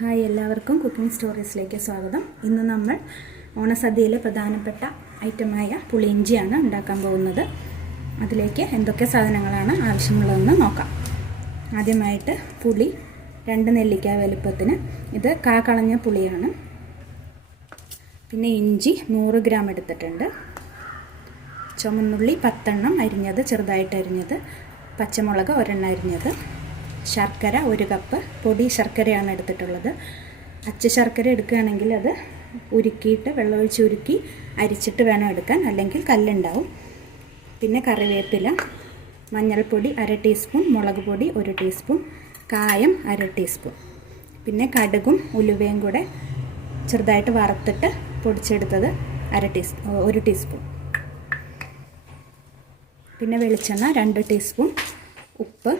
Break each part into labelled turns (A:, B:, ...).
A: Hi എല്ലാവർക്കും cooking സ്റ്റോറീസിലേക്ക് സ്വാഗതം. ഇന്ന് നമ്മൾ ഓണസദ്യയിലെ പ്രധാനപ്പെട്ട ഐറ്റമായ പുളിയിഞ്ചിയാണ് ഉണ്ടാക്കാൻ പോകുന്നത്. അതിലേക്ക് എന്തൊക്കെ സാധനങ്ങളാണ് ആവശ്യമുള്ളതെന്ന് നോക്കാം. ആദ്യമായിട്ട് പുളി രണ്ട് നെല്ലിക്ക വലുപ്പത്തിന്. ഇത് കാ കളഞ്ഞ പുളിയാണ്. പിന്നെ ഇഞ്ചി നൂറ് ഗ്രാം എടുത്തിട്ടുണ്ട്. ചുമന്നുള്ളി പത്തെണ്ണം അരിഞ്ഞത് ചെറുതായിട്ട് അരിഞ്ഞത് പച്ചമുളക് ഒരെണ്ണം അരിഞ്ഞത്. ശർക്കര ഒരു കപ്പ് പൊടി ശർക്കരയാണ് എടുത്തിട്ടുള്ളത്. അച്ച ശർക്കര എടുക്കുകയാണെങ്കിൽ അത് ഉരുക്കിയിട്ട് വെള്ളമൊഴിച്ച് ഉരുക്കി അരിച്ചിട്ട് വേണം എടുക്കാൻ. അല്ലെങ്കിൽ കല്ലുണ്ടാവും. പിന്നെ കറിവേപ്പില മഞ്ഞൾപ്പൊടി അര ടീസ്പൂൺ മുളക് പൊടി ഒരു ടീസ്പൂൺ കായം അര ടീസ്പൂൺ. പിന്നെ കടുകും ഉലുവയും കൂടെ ചെറുതായിട്ട് വറുത്തിട്ട് പൊടിച്ചെടുത്തത് അര ടീസ്പൂൺ ഒരു ടീസ്പൂൺ. പിന്നെ വെളിച്ചെണ്ണ രണ്ട് ടീസ്പൂൺ ഉപ്പ്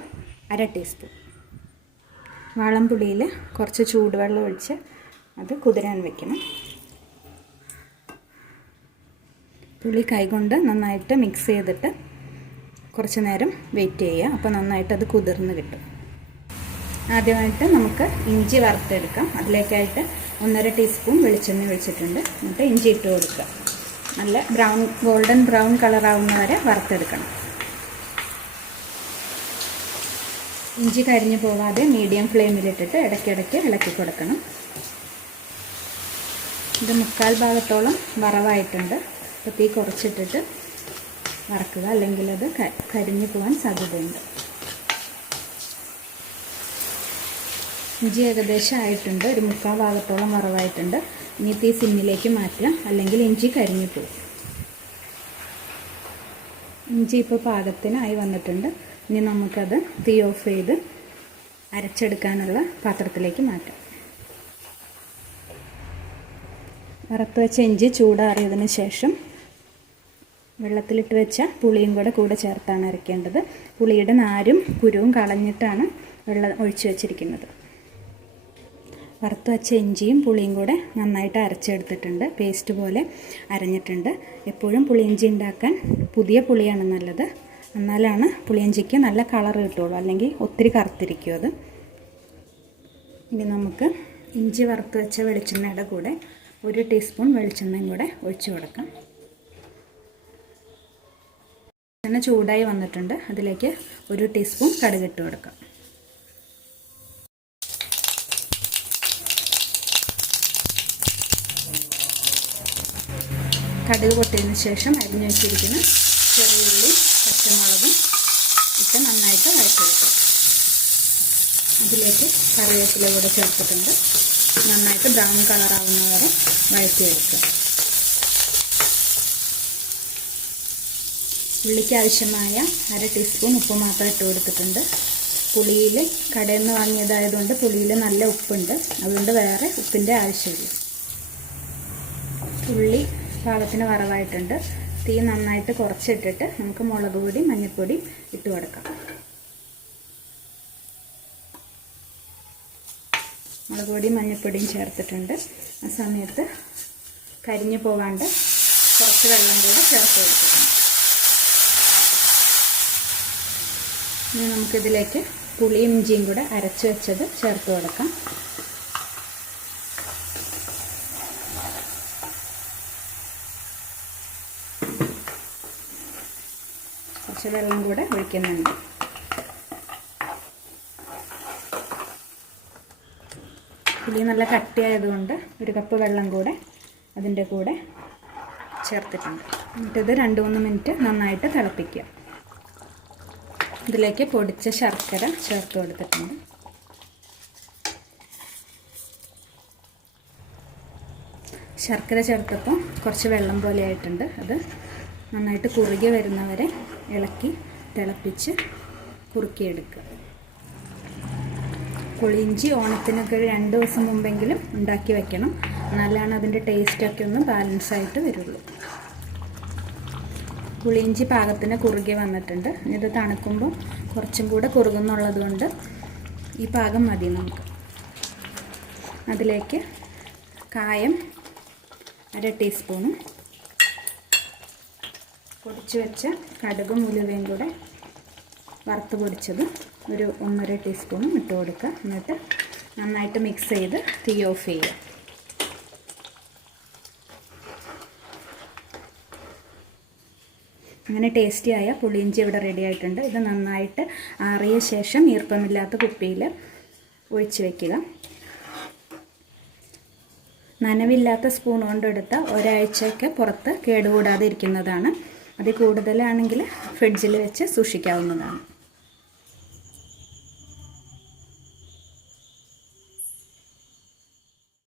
A: അര ടീസ്പൂൺ. വാളംപുളിയിൽ കുറച്ച് ചൂടുവെള്ളം ഒഴിച്ച് അത് കുതിരാൻ വെക്കണം. പുളി കൈകൊണ്ട് നന്നായിട്ട് മിക്സ് ചെയ്തിട്ട് കുറച്ച് നേരം വെയിറ്റ് ചെയ്യുക. അപ്പോൾ നന്നായിട്ട് അത് കുതിർന്ന് കിട്ടും. ആദ്യമായിട്ട് നമുക്ക് ഇഞ്ചി വറുത്തെടുക്കാം. അതിലേക്കായിട്ട് ഒന്നര ടീസ്പൂൺ വെളിച്ചെണ്ണ ഒഴിച്ചിട്ടുണ്ട്. എന്നിട്ട് ഇഞ്ചി ഇട്ട് കൊടുക്കുക. നല്ല ബ്രൗൺ ഗോൾഡൻ ബ്രൗൺ കളറാവുന്ന വരെ വറുത്തെടുക്കണം. ഇഞ്ചി കരിഞ്ഞു പോവാതെ മീഡിയം ഫ്ലെയിമിലിട്ടിട്ട് ഇടയ്ക്കിടയ്ക്ക് ഇളക്കി കൊടുക്കണം. ഇത് മുക്കാൽ ഭാഗത്തോളം വറവായിട്ടുണ്ട്. അപ്പോൾ തീ കുറച്ചിട്ടിട്ട് വറക്കുക. അല്ലെങ്കിൽ അത് കരിഞ്ഞു പോകാൻ സാധ്യതയുണ്ട്. ഇഞ്ചി ഏകദേശം ആയിട്ടുണ്ട്. ഒരു മുക്കാൽ ഭാഗത്തോളം വറവായിട്ടുണ്ട്. ഇനി തീ സിമ്മിലേക്ക് മാറ്റാം. അല്ലെങ്കിൽ ഇഞ്ചി കരിഞ്ഞു പോകും ഇഞ്ചി ഇപ്പോൾ പാകത്തിനായി വന്നിട്ടുണ്ട്. ഇനി നമുക്കത് തീ ഓഫ് ചെയ്ത് അരച്ചെടുക്കാനുള്ള പാത്രത്തിലേക്ക് മാറ്റാം. വറുത്ത് വെച്ച ഇഞ്ചി ചൂടാറിയതിന് ശേഷം വെള്ളത്തിലിട്ട് വെച്ച പുളിയും കൂടെ കൂടെ ചേർത്താണ് അരയ്ക്കേണ്ടത് പുളിയുടെ നാരും കുരുവും കളഞ്ഞിട്ടാണ് വെള്ളം ഒഴിച്ചു വെച്ചിരിക്കുന്നത്. വറുത്ത് വെച്ച ഇഞ്ചിയും പുളിയും കൂടെ നന്നായിട്ട് അരച്ചെടുത്തിട്ടുണ്ട്. പേസ്റ്റ് പോലെ അരഞ്ഞിട്ടുണ്ട്. എപ്പോഴും പുളിയിഞ്ചി ഉണ്ടാക്കാൻ പുതിയ പുളിയാണ് നല്ലത്. എന്നാലാണ് പുളിയഞ്ചിക്ക് നല്ല കളർ കിട്ടുള്ളൂ. അല്ലെങ്കിൽ ഒത്തിരി കറുത്തിരിക്കും അത്. ഇനി നമുക്ക് ഇഞ്ചി വറുത്ത് വെച്ച വെളിച്ചെണ്ണയുടെ കൂടെ ഒരു ടീസ്പൂൺ വെളിച്ചെണ്ണയും കൂടെ ഒഴിച്ചു കൊടുക്കാം. വെളിച്ചെണ്ണ ചൂടായി വന്നിട്ടുണ്ട്. അതിലേക്ക് ഒരു ടീസ്പൂൺ കടുകിട്ട് കൊടുക്കാം. കടുക് പൊട്ടിയതിന് ശേഷം അരിഞ്ഞു വെച്ചിരിക്കുന്ന ചെറിയ ഉള്ളി പച്ചമുളകും ഇട്ട് നന്നായിട്ട് വഴച്ചെടുക്കും അതിലേക്ക് കറിവേപ്പില കൂടെ ചേർത്തിട്ടുണ്ട്. നന്നായിട്ട് ബ്രൗൺ കളറാവുന്ന വരെ വഴറ്റിയെടുക്കുക ഉള്ളിക്ക് ആവശ്യമായ അര ടീസ്പൂൺ ഉപ്പ് മാത്രം ഇട്ട് കൊടുത്തിട്ടുണ്ട്. പുളിയിൽ കടയിൽ നിന്ന് വാങ്ങിയതായതുകൊണ്ട് പുളിയിൽ നല്ല ഉപ്പുണ്ട്. അതുകൊണ്ട് വേറെ ഉപ്പിന്റെ ആവശ്യമില്ല. ഉള്ളി പാകത്തിന് വറവായിട്ടുണ്ട്. തീ നന്നായിട്ട് കുറച്ചിട്ടിട്ട് നമുക്ക് മുളക് പൊടി മഞ്ഞൾപ്പൊടി ഇട്ട് കൊടുക്കാം. മുളക് പൊടിയും മഞ്ഞൾപ്പൊടിയും ചേർത്തിട്ടുണ്ട്. ആ സമയത്ത് കരിഞ്ഞു പോകാണ്ട് കുറച്ച് വെള്ളം കൂടി ചേർത്ത് കൊടുക്കണം ഇനി നമുക്കിതിലേക്ക് പുളിയും ഇഞ്ചിയും കൂടെ അരച്ച് വെച്ചത് ചേർത്ത് കൊടുക്കാം. കുറച്ച് വെള്ളം കൂടെ ഒഴിക്കുന്നുണ്ട്. പുളി നല്ല കട്ടിയായതുകൊണ്ട് ഒരു കപ്പ് വെള്ളം കൂടെ അതിന്റെ കൂടെ ചേർത്തിട്ടുണ്ട്. എന്നിട്ടിത് രണ്ട് മൂന്ന് മിനിറ്റ് നന്നായിട്ട് തിളപ്പിക്കുക. ഇതിലേക്ക് പൊടിച്ച ശർക്കര ചേർത്ത് കൊടുത്തിട്ടുണ്ട്. ശർക്കര ചേർത്തപ്പോൾ കുറച്ച് വെള്ളം പോലെ ആയിട്ടുണ്ട്. അത് നന്നായിട്ട് കുറുകെ വരുന്നവരെ ഇളക്കി തിളപ്പിച്ച് കുറുക്കിയെടുക്കുക. പുളിയിഞ്ചി ഓണത്തിനൊക്കെ ഒരു രണ്ട് ദിവസം മുമ്പെങ്കിലും ഉണ്ടാക്കി വെക്കണം. എന്നാലാണ് അതിന്റെ ടേസ്റ്റൊക്കെ ഒന്ന് ബാലൻസ് ആയിട്ട് വരുള്ളൂ. പുളിയിഞ്ചി പാകത്തിന് കുറുകെ വന്നിട്ടുണ്ട്. ഇത് തണുക്കുമ്പോൾ കുറച്ചും കൂടെ കുറുകുന്നുള്ളത് കൊണ്ട് ഈ പാകം മതി നമുക്ക്. അതിലേക്ക് കായം അര ടീസ്പൂണും പൊടിച്ച് വെച്ച കടുകും ഉലുവയും കൂടെ വറുത്ത് പൊടിച്ചത് ഒരു ഒന്നര ടീസ്പൂണും ഇട്ട് കൊടുക്കുക. എന്നിട്ട് നന്നായിട്ട് മിക്സ് ചെയ്ത് തീ ഓഫ് ചെയ്യുക. അങ്ങനെ ടേസ്റ്റിയായ പുളിയിഞ്ചി ഇവിടെ റെഡി ആയിട്ടുണ്ട്. ഇത് നന്നായിട്ട് ആറിയ ശേഷം ഈർപ്പമില്ലാത്ത കുപ്പിയിൽ ഒഴിച്ച് വയ്ക്കുക നനവില്ലാത്ത സ്പൂൺ കൊണ്ടെടുത്ത ഒരാഴ്ചയൊക്കെ പുറത്ത് കേടുകൂടാതെ ഇരിക്കുന്നതാണ് അതിൽ കൂടുതലാണെങ്കിൽ ഫ്രിഡ്ജിൽ വെച്ച് സൂക്ഷിക്കാവുന്നതാണ്.